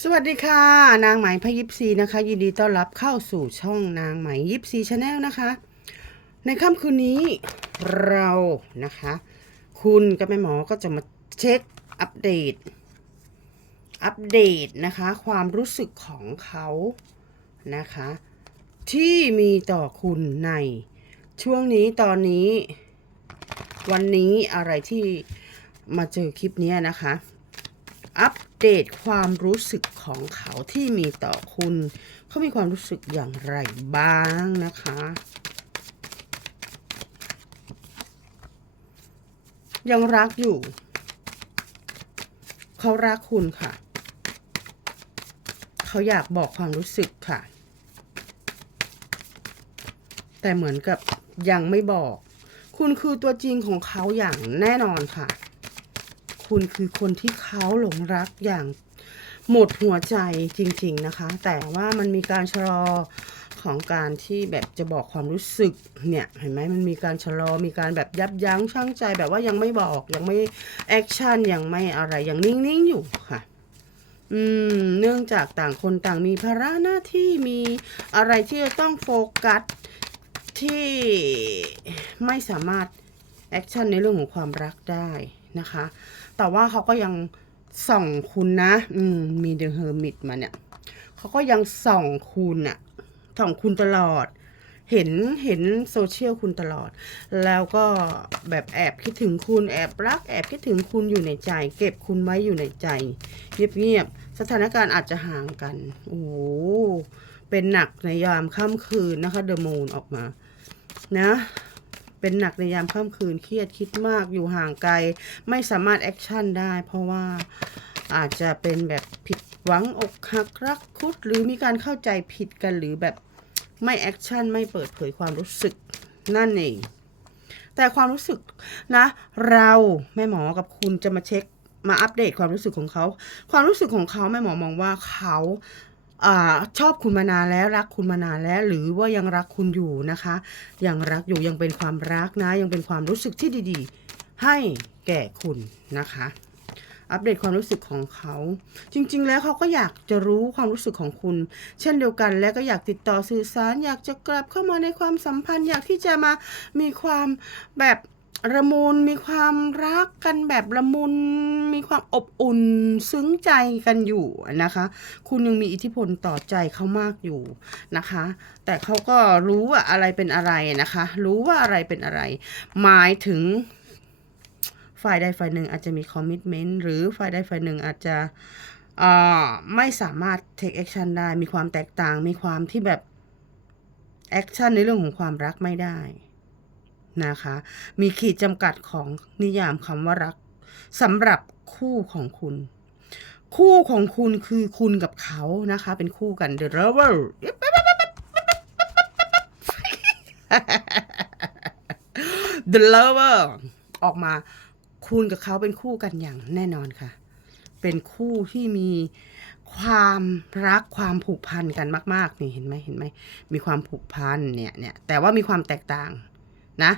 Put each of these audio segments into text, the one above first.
สวัสดีค่ะ นางไหมพยิปซีนะคะ ยินดีต้อนรับเข้าสู่ช่องนางไหมยิปซีชาแนลนะคะ ในค่ำคืนนี้เรานะคะ คุณกับแม่หมอก็จะมาเช็คอัปเดต อัปเดตนะคะ ความรู้สึกของเขานะคะ ที่มีต่อคุณใน ช่วงนี้ตอนนี้ วันนี้อะไรที่มาเจอคลิปนี้นะคะ อัป เดตความรู้สึกของเขาที่มีต่อคุณ เขามีความรู้สึกอย่างไรบ้างนะคะ ยังรักอยู่ เขารักคุณค่ะ เขาอยากบอกความรู้สึกค่ะ แต่เหมือนกับยังไม่บอก คุณคือตัวจริงของเขาอย่างแน่นอนค่ะ คุณคือคนที่เขาหลงรักอย่างหมดหัวใจจริง ๆนะคะ แต่ว่ามันมีการชะลอของการที่แบบจะบอกความรู้สึกเนี่ยเห็นไหมมันมีการชะลอมีการแบบยับยั้งชั่งใจแบบว่ายังไม่บอกยังไม่แอคชั่นยังไม่อะไรยังนิ่งๆอยู่ค่ะ อืมเนื่องจากต่างคนต่างมีภาระหน้าที่มีอะไรที่จะต้องโฟกัสที่ไม่สามารถแอคชั่นในเรื่องของความรักได้ นะคะ แต่ว่าเขาก็ยังส่องคุณนะ อืม มีเดอะเฮอร์มิตมาเนี่ยเขาก็ยังส่องคุณอะส่องคุณตลอด เห็นเห็นโซเชียลคุณตลอด แล้วก็แบบแอบคิดถึงคุณแอบรัก แอบคิดถึงคุณอยู่ในใจ เก็บคุณไว้อยู่ในใจ เงียบๆสถานการณ์อาจจะห่างกัน โอ้โหเป็นหนักในยามค่ำคืนนะคะเดอะมูนออกมา นะ เป็นหนักในยามค่ำคืนเครียดคิดมากอยู่ห่างไกล ไม่สามารถแอคชั่นได้ เพราะว่าอาจจะเป็นแบบผิดหวังอกหักรักคุด หรือมีการเข้าใจผิดกันหรือแบบไม่แอคชั่นไม่เปิดเผยความรู้สึกนั่นเองแต่ความรู้สึกนะ เราแม่หมอกับคุณจะมาเช็คมาอัปเดตความรู้สึกของเขา ความรู้สึกของเขาแม่หมอมองว่าเขา อ่าชอบคุณมานานแล้วรักคุณมานานแล้ว หรือว่ายังรักคุณอยู่นะคะ ยังรักอยู่ยังเป็นความรักนะ ยังเป็นความรู้สึกที่ดีๆ ให้แก่คุณนะคะ อัปเดตความรู้สึกของเขา จริง ๆ แล้วเขาก็อยากจะรู้ความรู้สึกของคุณ เช่นเดียวกันและก็อยากติดต่อสื่อสาร อยากจะกลับเข้ามาในความสัมพันธ์ อยากที่จะมามีความแบบ ละมุนมีความรักกันแบบละมุนมีความอบอุ่นซึ้งใจกันอยู่นะคะ คุณยังมีอิทธิพลต่อใจเขามากอยู่นะคะ แต่เขาก็รู้ว่าอะไรเป็นอะไรนะคะ รู้ว่าอะไรเป็นอะไร หมายถึงฝ่ายใดฝ่ายหนึ่งอาจจะมีคอมมิชเมนต์หรือฝ่ายใดฝ่ายหนึ่งอาจจะไม่สามารถ take action ได้มีความแตกต่างมีความที่แบบ action ในเรื่องของความรักไม่ได้ นะคะ มีขีดจำกัดของนิยามคำว่ารักสำหรับคู่ของคุณ คู่ของคุณคือคุณกับเขานะคะ เป็นคู่กัน the lover the lover ออกมาคุณกับเขาเป็นคู่กันอย่างแน่นอนค่ะ เป็นคู่ที่มีความรักความผูกพันกันมาก ๆ นี่เห็นไหมเห็นไหมมีความผูกพันเนี่ยเนี่ยแต่ว่ามีความแตกต่าง นะ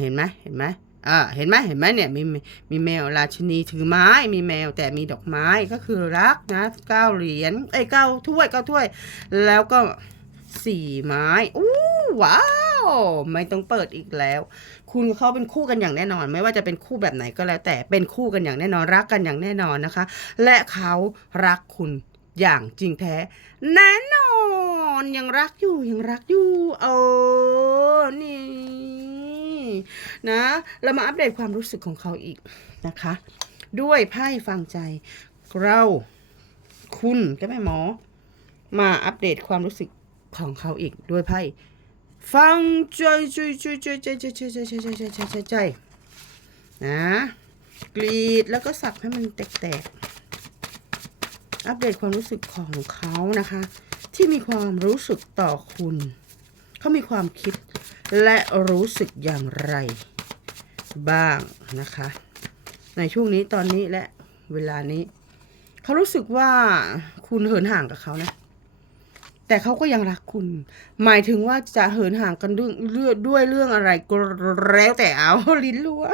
เห็นไหมเห็นไหมเออเห็นไหมเห็นไหมเนี่ยมีมีแมวราชินีถือไม้มีแมวแต่มีดอกไม้ก็คือรักนะเก้าเหรียญเอ้เก้าถ้วยเก้าถ้วย แล้วก็สี่ไม้อู้ว้าวไม่ต้องเปิดอีกแล้ว คุณเขาเป็นคู่กันอย่างแน่นอน ไม่ว่าจะเป็นคู่แบบไหนก็แล้ว แต่เป็นคู่กันอย่างแน่นอนรักกันอย่างแน่นอนนะคะ และเขารักคุณอย่างจริงแท้แน่นอนยังรักอยู่ยังรักอยู่เออนี่ นะ เรามาอัปเดตความรู้สึกของเขาอีกนะคะ ด้วยไพ่ฟังใจ เราคุณก็แม่หมอ มาอัปเดตความรู้สึกของเขาอีกด้วยไพ่ฟังใจใจใจใจใจใจใจใจใจใจใจใจใจใจนะกรีดแล้วก็สับให้มันแตกๆ อัปเดตความรู้สึกของเขานะคะ ที่มีความรู้สึกต่อคุณ เขามีความคิด และรู้สึกอย่างไรบ้างนะคะ ในช่วงนี้ตอนนี้และเวลานี้ เขารู้สึกว่าคุณเหินห่างกับเขานะ แต่เขาก็ยังรักคุณ หมายถึงว่าจะเหินห่างกันด้วยเรื่องด้วยเรื่องอะไรก็แล้วแต่เอาลิ้นรัว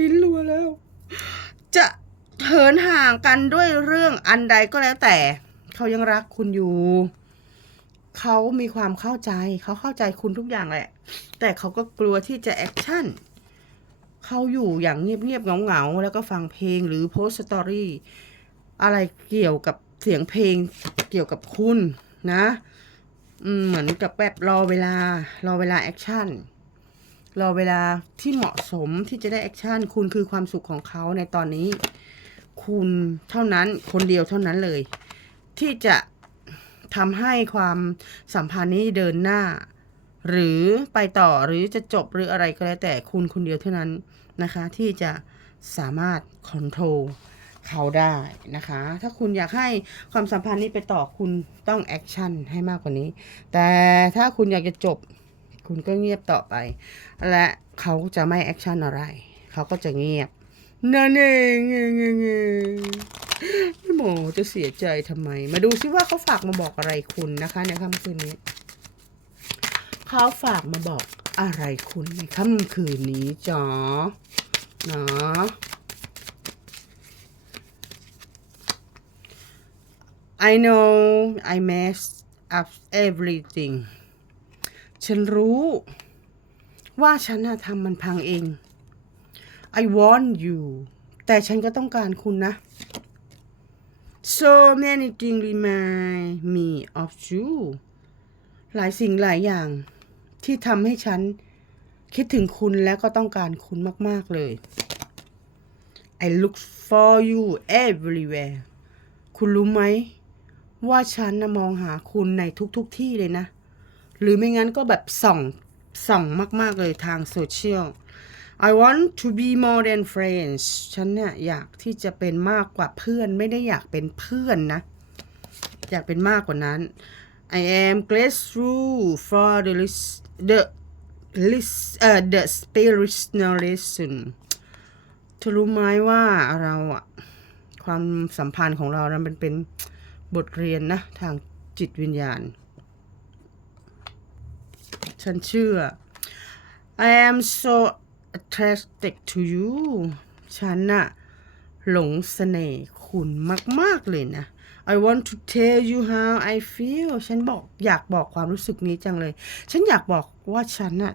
ลิ้นรัวแล้ว จะเหินห่างกันด้วยเรื่องอันใดก็แล้วแต่ เขายังรักคุณอยู่ เขามีความเข้าใจ เขาเข้าใจคุณทุกอย่างแหละ แต่เขาก็กลัวที่จะแอคชั่น เขาอยู่อย่างเงียบๆเงาๆ แล้วก็ฟังเพลงหรือโพสต์สตอรี่อะไรเกี่ยวกับเสียงเพลงเกี่ยวกับคุณนะเหมือนกับแบบรอเวลารอเวลาแอคชั่นรอเวลาที่เหมาะสมที่จะได้แอคชั่นคุณคือความสุขของเขาในตอนนี้ คุณเท่านั้นคนเดียวเท่านั้นเลย ที่จะ ทำให้ความสัมพันธ์นี้เดินหน้า หรือไปต่อหรือจะจบหรืออะไรก็แล้วแต่คุณคนเดียวเท่านั้นนะคะ ที่จะสามารถคอนโทรลเขาได้นะคะ ถ้าคุณอยากให้ความสัมพันธ์นี้ไปต่อคุณต้องแอคชั่นให้มากกว่านี้ แต่ถ้าคุณอยากจะจบ คุณก็เงียบต่อไป และเขาจะไม่แอคชั่นอะไร เขาก็จะเงียบนั่นเองเงเงเง หมอจะเสียใจทำไม มาดูซิว่าเขาฝากมาบอกอะไรคุณนะคะในค่ำคืนนี้ เขาฝากมาบอกอะไรคุณในค่ำคืนนี้จ๋อเนาะ I know I messed up everything ฉันรู้ว่าฉันทำมันพังเอง I want you แต่ฉันก็ต้องการคุณนะ so many things remind me of you หลายสิ่งหลายอย่างที่ทำให้ฉันคิดถึงคุณและก็ต้องการคุณมาก ๆ เลย I look for you everywhere คุณรู้ไหม ว่าฉันนะมองหาคุณในทุกๆทที่เลยนะ หรือไม่งั้นก็แบบส่องส่องมาก ๆ เลยทางโซเชียล I want to be more than friends ฉันเนี่ยอยากที่จะเป็นมากกว่าเพื่อน ไม่ได้อยากเป็นเพื่อนนะ อยากเป็นมากกว่านั้น I am grateful for the list the list เอ่อ the spiritual lesson เธอรู้ไหมว่าเราอะความสัมพันธ์ของเรานั้นมันเป็นบทเรียนนะ ทางจิตวิญญาณ ฉันเชื่อ I am so attracted to you ฉันน่ะหลงเสน่ห์คุณมาก ๆ เลยนะ I want to tell you how I feel ฉันบอกอยากบอกความรู้สึกนี้จังเลย ฉันอยากบอกว่าฉันน่ะ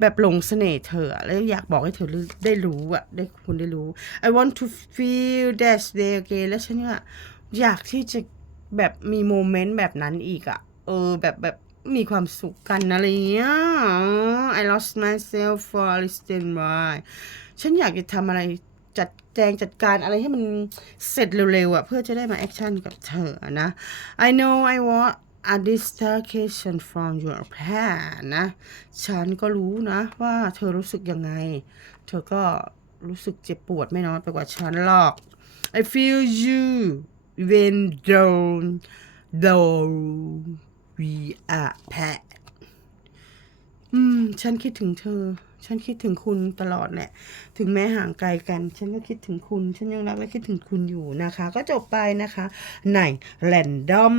แบบหลงเสน่ห์เธอแล้วอยากบอกให้เธอได้รู้อะได้คุณได้รู้ I want to feel that way again แล้วฉันว่าอยากที่จะแบบมีโมเมนต์แบบนั้นอีกอะเออแบบแบบ มีความสุขกันอะไรเงี้ย I lost myself for a reason why ฉันอยากจะทำอะไรจัดแจงจัดการอะไรให้มันเสร็จเร็วๆอะเพื่อจะได้มาแอคชั่นกับเธอนะ I know I want a distraction from your pain นะ ฉันก็รู้นะว่าเธอรู้สึกยังไง เธอก็รู้สึกเจ็บปวดไม่น้อยไปกว่าฉันหรอก I feel you even though though we are pet อืม ฉันคิดถึงเธอ ฉันคิดถึงคุณตลอดแหละ ถึงแม้ห่างไกลกัน ฉันก็คิดถึงคุณ ฉันยังรักและคิดถึงคุณอยู่นะคะ ก็จบไปนะคะ ในแรนดอม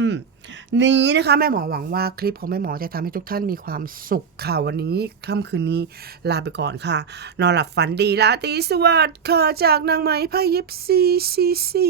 นี้นะคะ แม่หมอหวังว่าคลิปของแม่หมอจะทำให้ทุกท่านมีความสุขค่ะ วันนี้ค่ำคืนนี้ลาไปก่อนค่ะ นอนหลับฝันดีลาตรีสวัสดิ์ค่ะ จากนางไม้พายิบซีซีซี